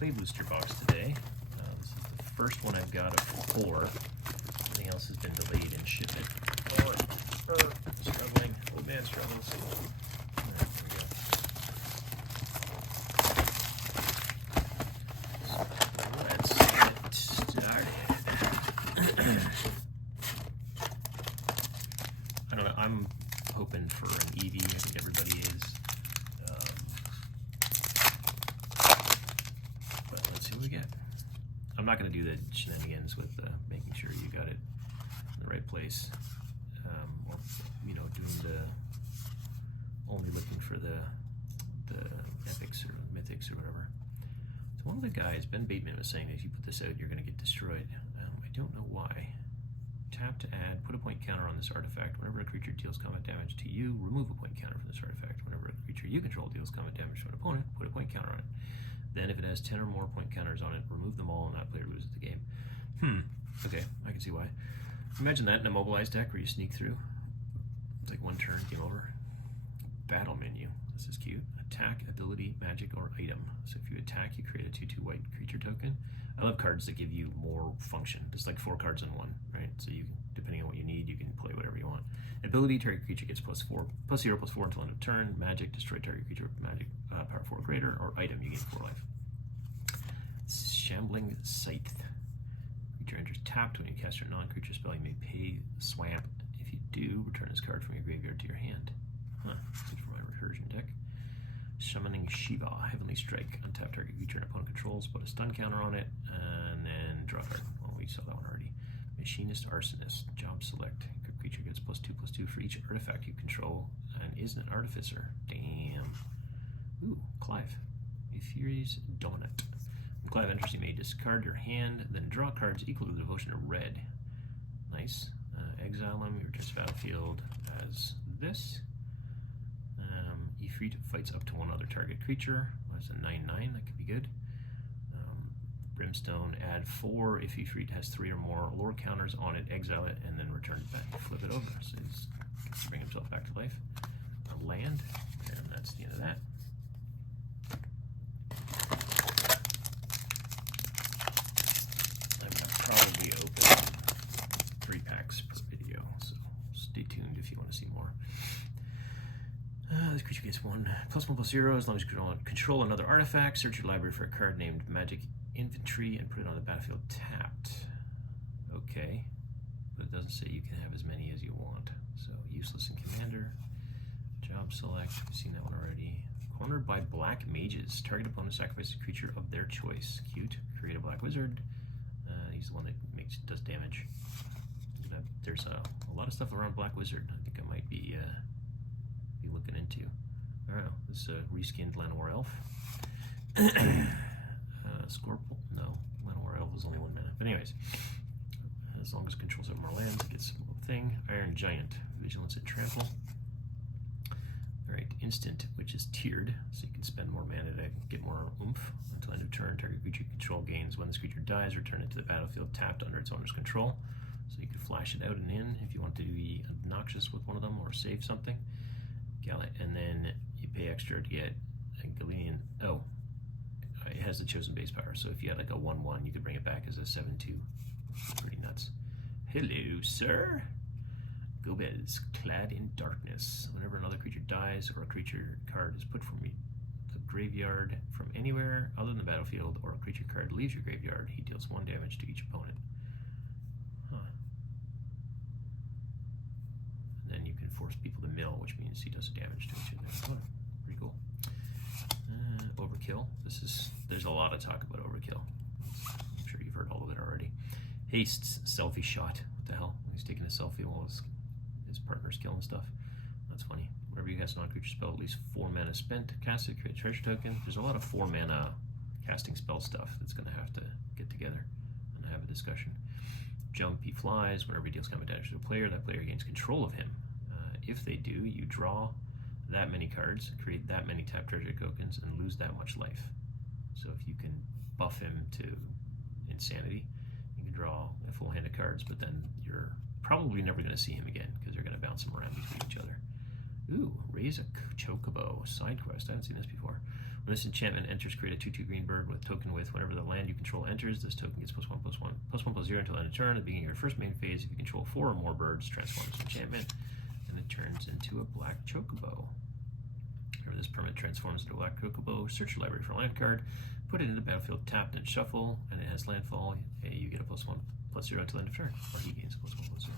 Play Booster box today. This is the first one I've got of 4. Everything else has been delayed in shipment. Struggling. Old man struggles. There we go. So let's get started. I don't know. I'm hoping for an Eevee. I think everybody is. But let's see what we get. I'm not going to do the shenanigans with making sure you got it in the right place. Or, you know, doing the only looking for the epics or mythics or whatever. So one of the guys, Ben Bateman, was saying that if you put this out, you're going to get destroyed. I don't know why. Tap to add, put a point counter on this artifact. Whenever a creature deals combat damage to you, remove a point counter from this artifact. Whenever a creature you control deals combat damage to an opponent, put a point counter on it. Then if it has 10 or more point counters on it, remove them all and that player loses the game. Okay, I can see why. Imagine that in a mobilized deck where you sneak through. It's like one turn, game over. Battle menu. This is cute. Attack, ability, magic, or item. So if you attack, you create a 2/2 white creature token. I love cards that give you more function. There's like 4 cards in one, right? So you, depending on what you need, you can play whatever you want. Ability, target creature gets +0/+4 until end of turn. Magic, destroy target creature with magic power 4 or greater. Or item, you gain 4 life. Shambling Scythe. Creature enters tapped. When you cast your non-creature spell, you may pay swamp. If you do, return this card from your graveyard to your hand. Huh, good for my recursion deck. Summoning Shiva, Heavenly Strike. Untap target creature and opponent controls, put a stun counter on it, and then draw a card. Well, we saw that one already. Machinist Arsonist, job select. Creature gets +2/+2 for each artifact you control, and is an artificer. Damn. Ooh, Clive. Etheres Dominant. When Clive enters, you may discard your hand, then draw cards equal to the devotion of red. Nice. Exile him, you return to the battlefield as this. Ifrit fights up to 1 other target creature. That's a 9/9, that could be good. Brimstone, add 4 if Ifrit has 3 or more lore counters on it, exile it, and then return it back and flip it over. So he's gets to bring himself back to life. A land, and that's the end of that. I'm going to probably open 3 packs per video, so stay tuned if you want to see more. This creature gets 1/1/0 as long as you control another artifact. Search your library for a card named Magic Infantry and put it on the battlefield tapped. Okay, but it doesn't say you can have as many as you want. So useless in Commander. Job select. We've seen that one already. Cornered by Black Mages. Target opponent sacrifices a creature of their choice. Cute. Create a Black Wizard. He's the one that does damage. There's a lot of stuff around Black Wizard. I think I might be looking into. I don't know. This is a reskinned Llanowar Elf. Scorpel. No, Llanowar Elf is only 1 mana. But anyways, as long as it controls more lands, it gets a thing. Iron Giant. Vigilance and Trample. Alright, Instant, which is tiered, so you can spend more mana to get more oomph. Until end of turn, target creature control gains. When this creature dies, return it to the battlefield tapped under its owner's control. So you can flash it out and in if you want to be obnoxious with one of them or save something. And then you pay extra to get a Galenian. Oh, it has the chosen base power. So if you had like a 1/1, you could bring it back as a 7/2. Pretty nuts. Hello, sir. Gobez, Clad in Darkness. Whenever another creature dies or a creature card is put from the graveyard from anywhere other than the battlefield, or a creature card leaves your graveyard, he deals 1 damage to each opponent. Then you can force people to mill, which means he does damage to each other. Oh, pretty cool. Overkill. There's a lot of talk about Overkill. I'm sure you've heard all of it already. Haste, selfie shot. What the hell? He's taking a selfie while his partner's killing stuff. That's funny. Whenever you cast a non-creature spell, at least 4 mana spent, cast it, create a treasure token. There's a lot of 4 mana casting spell stuff that's going to have to get together and have a discussion. Jump, he flies. Whenever he deals combat damage to a player, that player gains control of him. If they do, you draw that many cards, create that many tapped treasure tokens, and lose that much life. So if you can buff him to insanity, you can draw a full hand of cards, but then you're probably never going to see him again because they're going to bounce him around between each other. Ooh, raise a chocobo. Side quest. I haven't seen this before. When this enchantment enters, create a 2/2 green bird with token with whenever the land you control enters. This token gets +1/+1/+1/+0 until end of turn. At the beginning of your first main phase, if you control 4 or more birds, transform this enchantment, and it turns into a black chocobo. Whenever this permanent transforms into a black chocobo, search your library for a land card, put it into the battlefield tapped and shuffle, and it has landfall. You get a +1/+0 until end of turn, or he gains a +1/+0.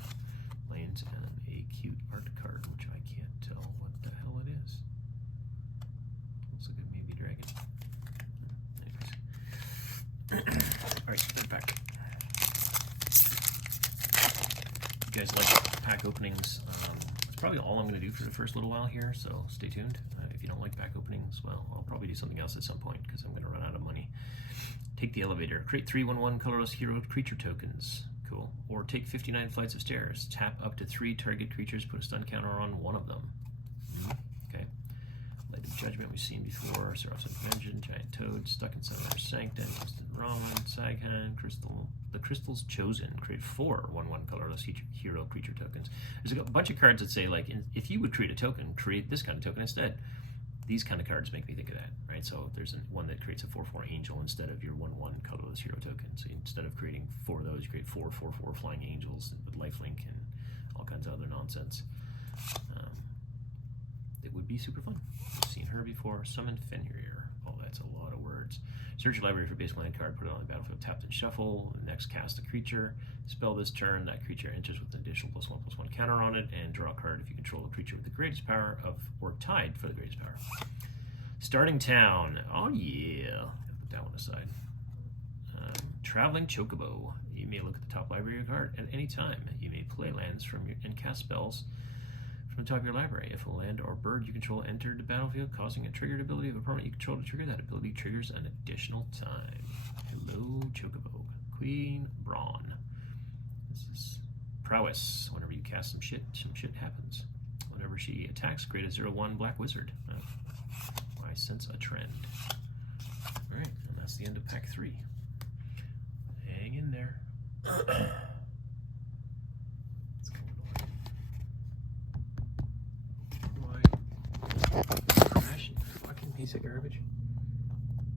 Lanes and a cute art card, which I can't tell what the hell it is. Looks like a maybe dragon. Anyways. Alright, spin pack. You guys like pack openings? It's probably all I'm going to do for the first little while here, so stay tuned. If you don't like pack openings, well, I'll probably do something else at some point because I'm going to run out of money. Take the elevator. Create 3/1/1 colorless hero creature tokens. Cool. Or take 59 flights of stairs. Tap up to 3 target creatures, put a stun counter on one of them. Okay. Light of Judgment we've seen before. Seraph's Convention, Giant Toad, Stuck in Summoner's Sanctum, Instant Ramen, Saigon, The Crystal's Chosen. Create 4 1/1 colorless hero creature tokens. There's a bunch of cards that say, like, if you would create a token, create this kind of token instead. These kind of cards make me think of that, right? So there's one that creates a 4/4 angel instead of your 1/1 colorless hero token. So instead of creating 4 of those, you create 4/4/4 flying angels with lifelink and all kinds of other nonsense. It would be super fun. I've seen her before. Summon Fenrir. Oh, that's a lot of words. Search your library for a basic land card, put it on the battlefield, tapped and shuffle. Next, cast a creature. Spell this turn. That creature enters with an additional +1/+1 counter on it, and draw a card if you control a creature with the greatest power or tied for the greatest power. Starting town. Oh yeah. Put that one aside. Traveling Chocobo. You may look at the top library of your card at any time. You may play lands and cast spells from the top of your library. If a land or bird you control entered the battlefield, causing a triggered ability of a permanent you control to trigger, that ability triggers an additional time. Hello, Chocobo. Queen Braun. This is prowess. Whenever you cast some shit happens. Whenever she attacks, create a 0/1 black wizard. I sense a trend. Alright, and that's the end of pack 3. Hang in there. What's going on? Why? Crashing fucking piece of garbage.